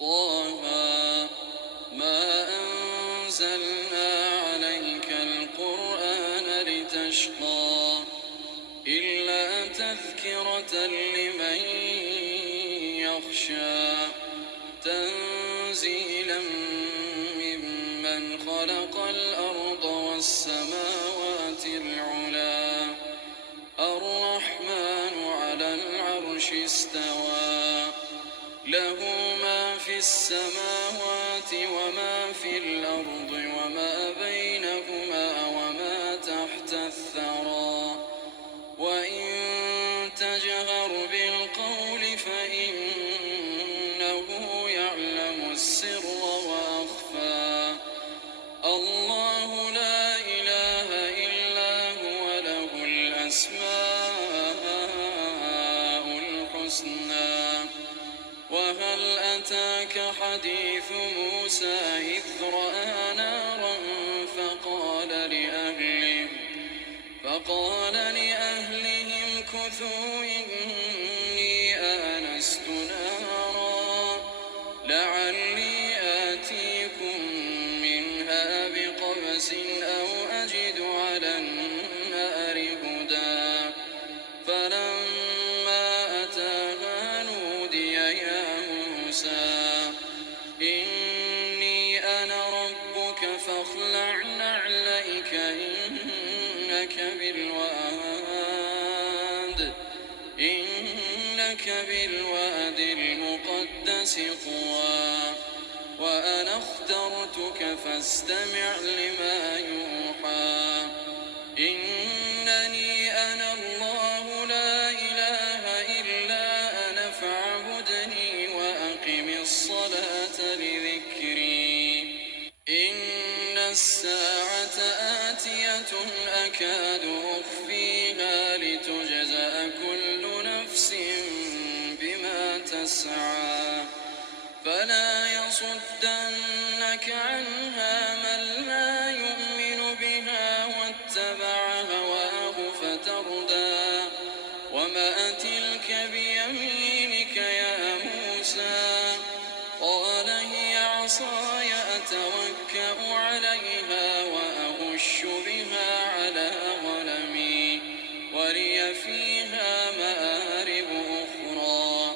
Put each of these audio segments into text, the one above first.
طه ما أنزلنا عليك القرآن لتشقى إلا تذكرة لمن يخشى تنزيلا ممن خلق الأرض والسماوات العلى الرحمن على العرش استوى له ما في السماوات وما في الأرض وما بينهما وما تحت الثرى وإن تجهر بالقول فإنه يعلم السر وأخفى الله لا إله إلا هو له الأسماء الحسنى وهل أتاك حديث موسى إذ رأى نارا فقال لأهلهم كثوا إني آنست نارا لعلي آتيكم منها بقبس أو أجد على النار هدى فلما أتاها نودي يا موسى إني أنا ربك فاخلع نعليك إنك بالواد المقدس طوى وأنا اخترتك فاستمع لما يوحى إنني أنا الله لا إله إلا أنا فاعبدني وأقم الصلاة لذكري إن الساعة آتية أكاد أخفيها لتجزى كل نفس بما تسعى فلا يصدنك عنها من لا يؤمن بها واتبع هواه فتردى وما تلك بيمينك يا موسى قال هي عصاي أتوكأ عليها وأهش بها على غنمي ولي فيها مآرب أخرى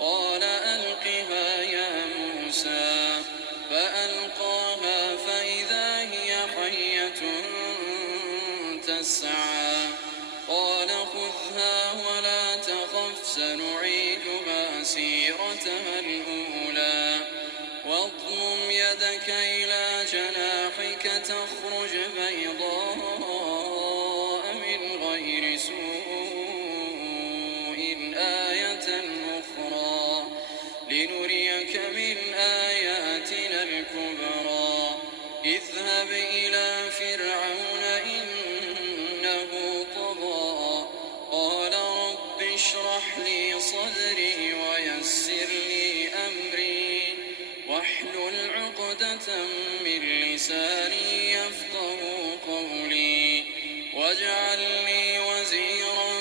قال ألقها يا موسى فألقاها فإذا هي حية تسعى قال خذها ولا تخف سنعيدها سيرتها الأولى واضمم يدك إلى جناحك تخرج بيضاء من غير سوء آية أخرى لنريك من آياتنا الكبرى اذهب إلى فرعون إنه طغى قال رب اشرح لي صدري ويسر لي أمري واحلل عقدة من لساني يفقه قولي واجعل لي وزيرا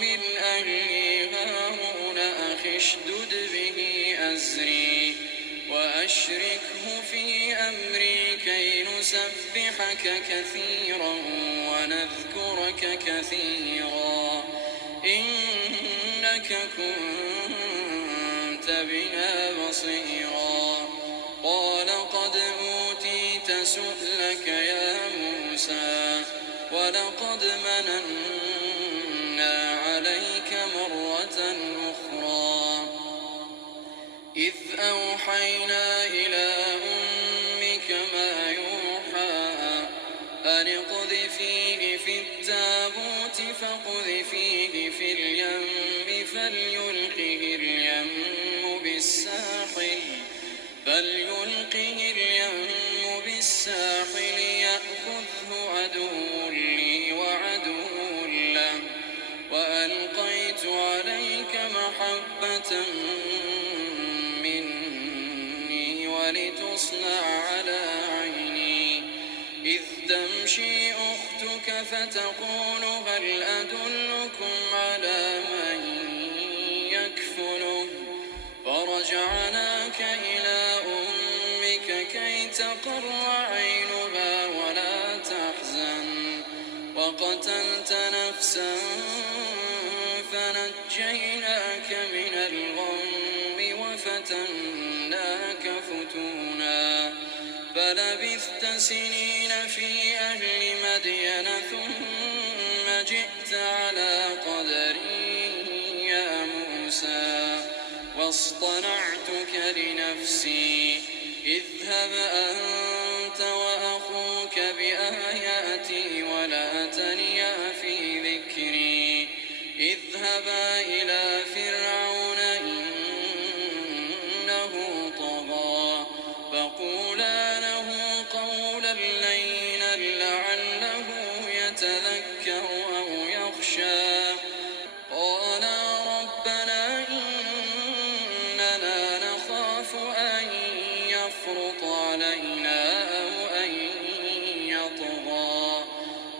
من أهلي هارون أخي اشدد به أزري وأشركه في أمري كي نسبحك كثيرا ونذكرك كثيرا إنك كنت بنا بصيرا قال قد أوتيت سؤلك يا موسى ولقد مننا عليك مرة أخرى إذ أوحينا إلى أمك ما يوحى أن اقذفيه في التابوت فاقذفيه في اليم فليلقه بالساحل يأخذه عدو لي وعدو له وألقيت عليك محبة مني ولتصنع على عيني إذ تمشي أختك فتقول هل أدلكم على من يكفله فرجعناك إلى فنجيناك من الغم وفتناك فتونا فلبثت سنين في أهل مدين ثم جئت على قدري يا موسى واصطنعتك لنفسي اذهب أنت وأخوك بآياتي ولا تنيا في ذكري اذهبا إلى فرعون إنه طغى فقولا له قولا لينا لعله يتذكر أو يخشى قالا ربنا إننا نخاف أن يفرط علينا أو أن يطغى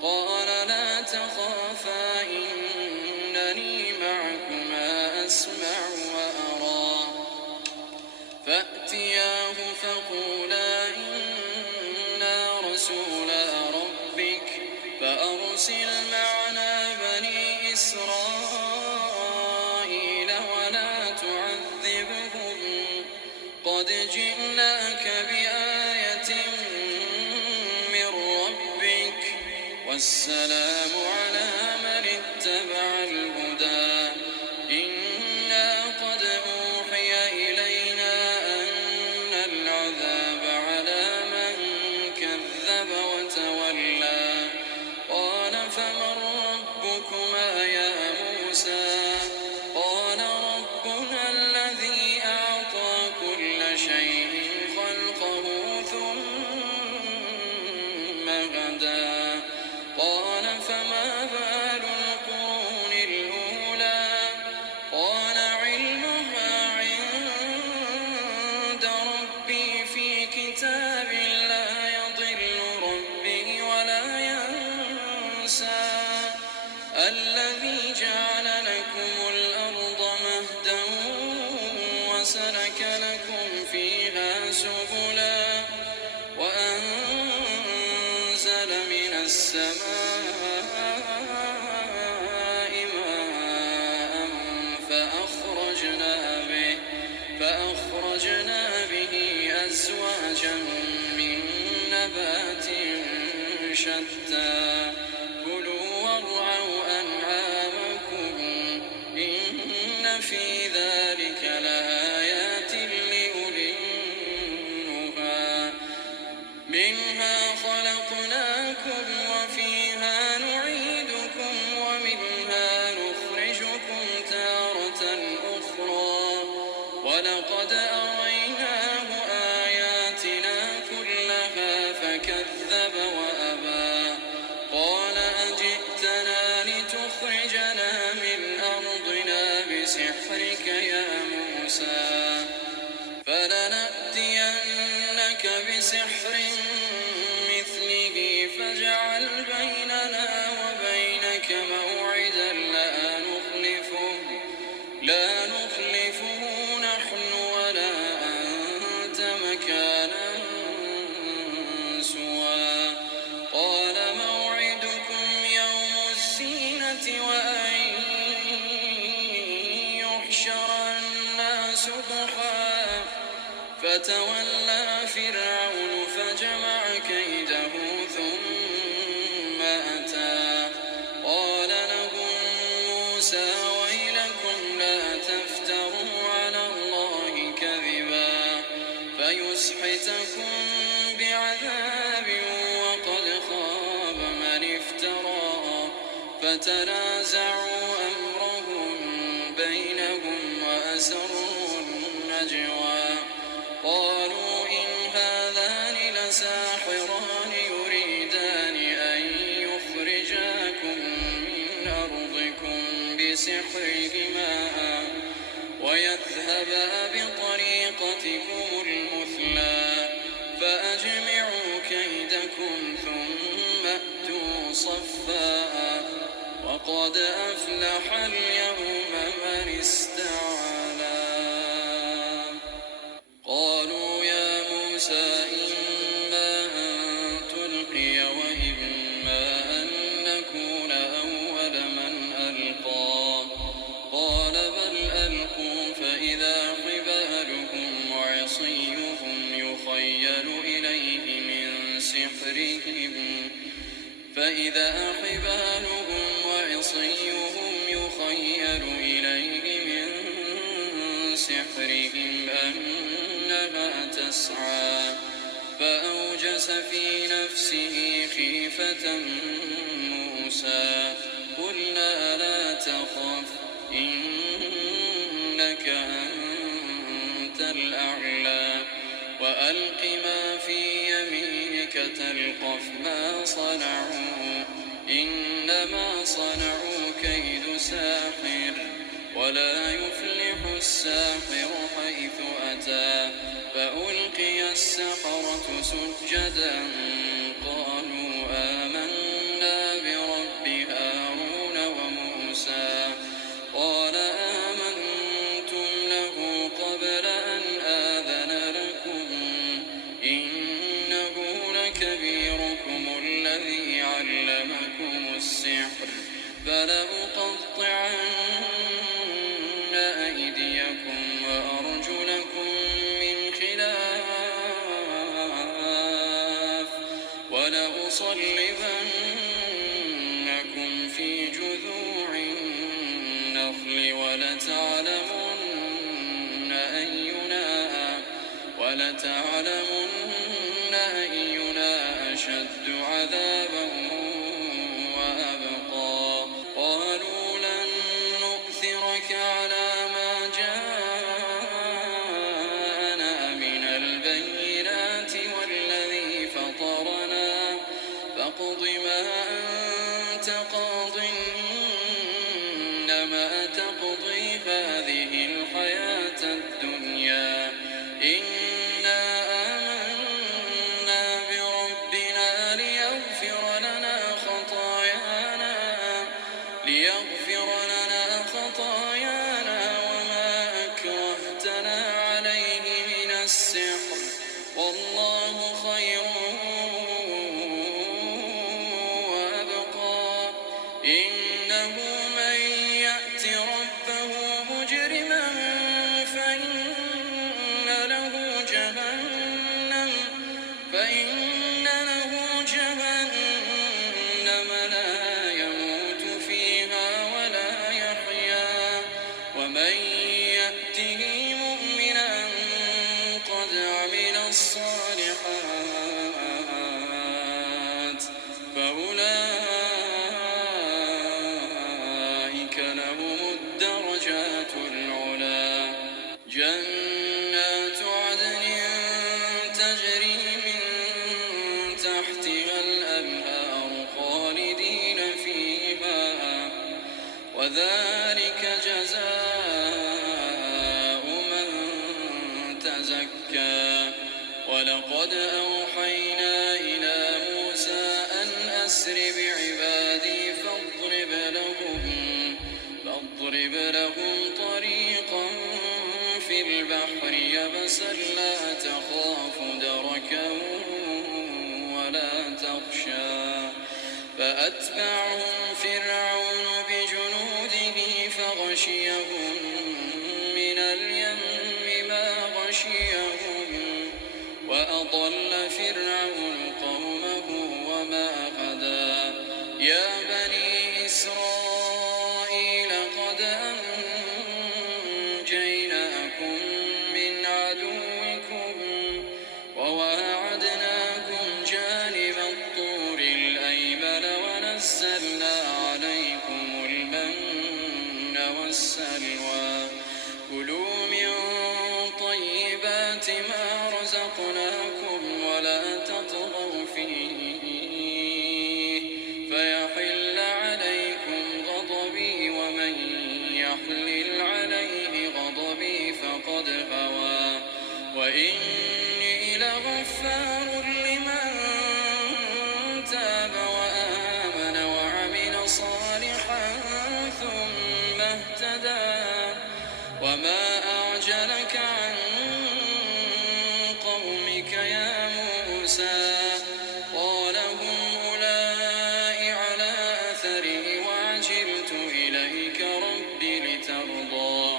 قال لا تخافا إنني معكما أسمع وأرى فأتياه فقولا إنا رسولا ربك فأرسل معنا بني إسرائيل ولا تعذبهم قد جئناك بآية من ربك والسلام على من اتبع الهدى إنا قد أوحي إلينا أن العذاب على من كذب وتولى قال فمن ربكما يا موسى قال ربنا الذي أعطى كل شيء خلقه ثم هدى قال فما بال القرون الأولى قال علمها عند ربي في كتاب لا يضل ربي ولا ينسى الذي جعل لكم الأرض مهدا وسلك لكم فيها سبلا وأنزل من السماء ماء فأخرجنا به أزواجا من نبات شتى كلوا وارعوا أنعامكم إن في ذلك لآيات لأولي النهى منها خلقناكم وفيها نعيدكم ومنها نخرجكم تارة أخرى ولقد أريناه آياتنا كلها فكذب وأبى قال أجئتنا لتخرجنا من أرضنا بسحرك يا موسى فلنأتينك بسحر مثله فاجعل بيننا وبينك موعدا لا نخلفه نحن ولا أنت مكانا سوى قال موعدكم يوم الزينة وأن يحشر الناس ضحى فتولى فرعون فجمع كيده ثم أتى قال لهم موسى ويلكم لا تفتروا على الله كذبا فيسحتكم بعذاب وقد خاب من افترى فتنازعوا أمرهم بينهم وأسروا النجوى قالوا إن هذان لساحران يريدان أن يخرجاكم من أرضكم بسحرهما ويذهبا بطريقتكم المثلى فأجمعوا كيدكم ثم أتوا صفا وقد أفلح اليوم من استعلى قالوا يا موسى إما أن تلقي وإما أن نكون أول من ألقى فإذا حبالهم وعصيهم يخيل إليه من سحرهم أنها تسعى فأوجس في نفسه خيفة موسى قلنا لا تخف إنك أنت الأعلى وألق ما في يمينك تلقف ما صنعوا إنما صنعوا كيد ساحر ولا يفلح الساحر حيث أتى فألقي السحرة سجدا قالوا آمنا برب هارون وموسى قال آمنتم له قبل أن آذن لكم إنه لكبيركم الذي علمكم السحر فلأقطعن أيديكم وأرجلكم من خلاف ولأصلبنكم في جذوع النخل ولتعلمن أينا أشد عذابا وأبقى قالوا لن نؤثرك على ما جاءنا من البينات والذي فطرنا فاقض ما أنت قاض إنما تقضي هذه الحياة الدنيا إنا آمنا بربنا ليغفر لنا خطايانا وما أكرهتنا عليه من السحر والله خير وأبقى إنه من يأت ربه مجرما فإن له جهنم لا يموت فيها ولا يحيا ومن يأته مؤمنا قد عمل الصالحات فأولئك لهم الدرجات العلى جنات عدن تجري من تحتها الأنهار خالدين فيها وذلك جزاء من تزكى ولقد أوحينا إلى موسى أن أسر بعبادي فاضرب لهم طريقا في البحر يبسا لا تخاف دركا ولا تخشى فأتبعهم فرعون بجنوده فغشيهم من اليم ما غشيهم وأضل فرعون قومه وما هدى يا بني إسرائيل قد أنجيناكم من عدوكم وواعدناكم جانب الطور الأيمن ونزلنا عليكم المن والسلوى كلوا من طيبات ما رزقناكم ولا تطغوا فيه فيحل عليكم غضبي ومن يحلل عليه غضبي فقد هوى وإني لغفار لمن تاب وآمن وعمل صالحا ثم اهتدى وما أعجلك عن قومك يا موسى قال هم أولئك على أثري وعجلت إليك رب لترضى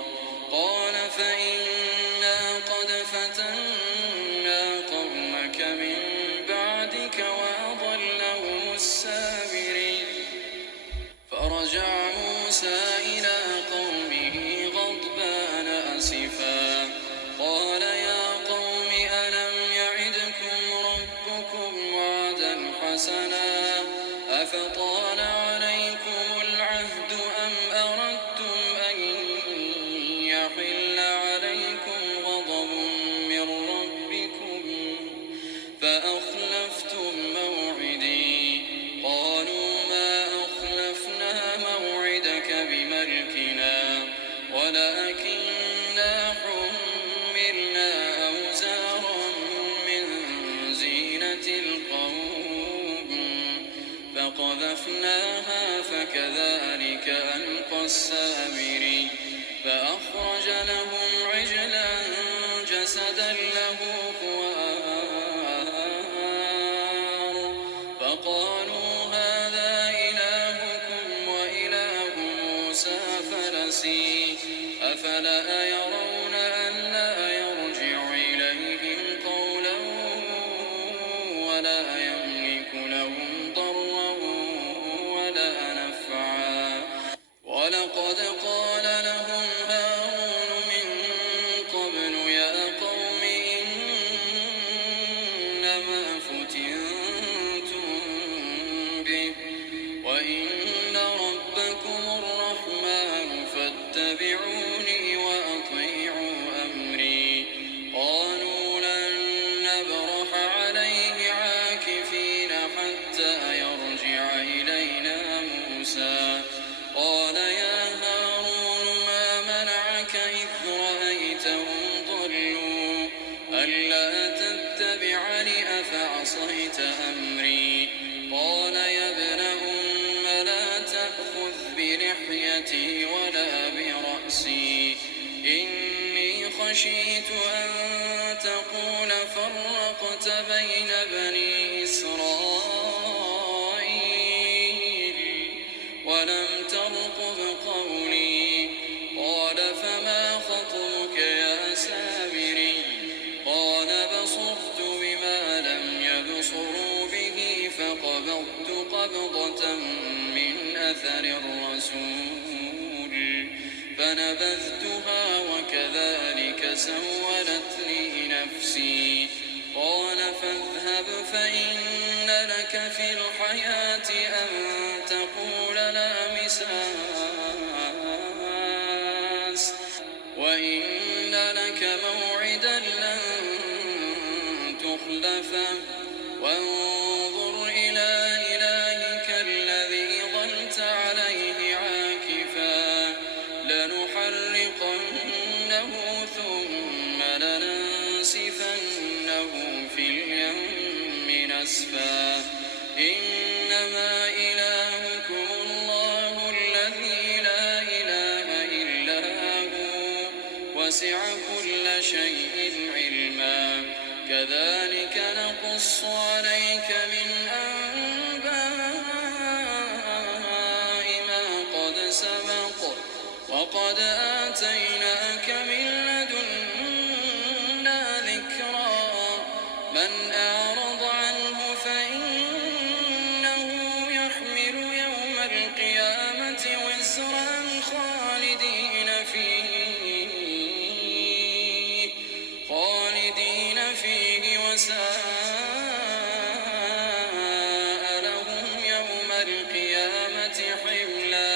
قال فإنا قد فتنا قومك من بعدك وأضلهم السامرين يحل عليكم غضب من ربكم فأخلفتم موعدي. قالوا ما أخلفنا موعدك بملكنا ولكننا حملنا أوزارا من زينة القوم فقذفناها فكذلك ألقى السامري. فأخرج لهم عجلا جسدا له خوار فقالوا هذا إلهكم وإله موسى فنسي. أفلا يرون ألا يرجع إليهم قولا ولا يملك لهم ضرا ولا نفعا. ولقد قال لهم هارون من قبل يا قوم إنما فتنتم به وإن ربكم الرحمن فاتبعوني وأطيعوا أمري. قالوا لن نبرح عليه عاكفين حتى يرجع إلينا موسى. قال يا هارون ما منعك إذ رأيتهم ضلوا ألا تتبعني أفعصيت أمري. قال يا ابن أم لا تأخذ بلحيتي ولا برأسي إني خشيت أن تقول فرقت بين بني إسرائيل ولم ترقب قولي. قال فما خطبك يا سامري. قال بصرت بما لم يبصروا به فقبضت قبضة من أثر الرسول فنبذتها وكذلك سولت لي نفسي. قال فاذهب فإن لك في الحياة أن تقول لا مساس وإن لك موعدا لن تخلفه وانظر إلى إلهك الذي ظلت عليه عاكفا لنحرقنه ثم لننسفنه في اليم نسفا. إنما إلهكم الله الذي لا إله إلا هو وسع كل شيء علما. كذلك نقص عليك من أنباء ما قد سبق وقد آتيناك من لدنا ذكرا. من أعرض عنه فإنه يحمل يوم القيامة وزرا خالدين فيه وساء لهم يوم القيامة حملا.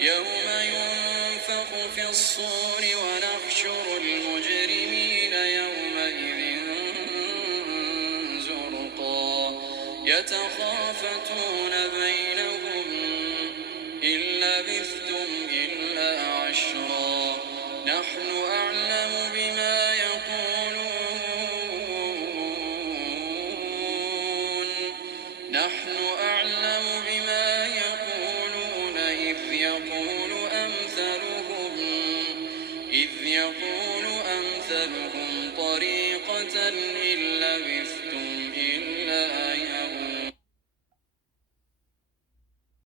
يوم ينفخ في الصور ونحشر المجرمين يومئذ زرقا. يتخافتون بينهم إن لبثتم إلا عشرا. نحن أعلم بما يقولون إذ يقول أمثلهم طريقة إن لبثتم إلا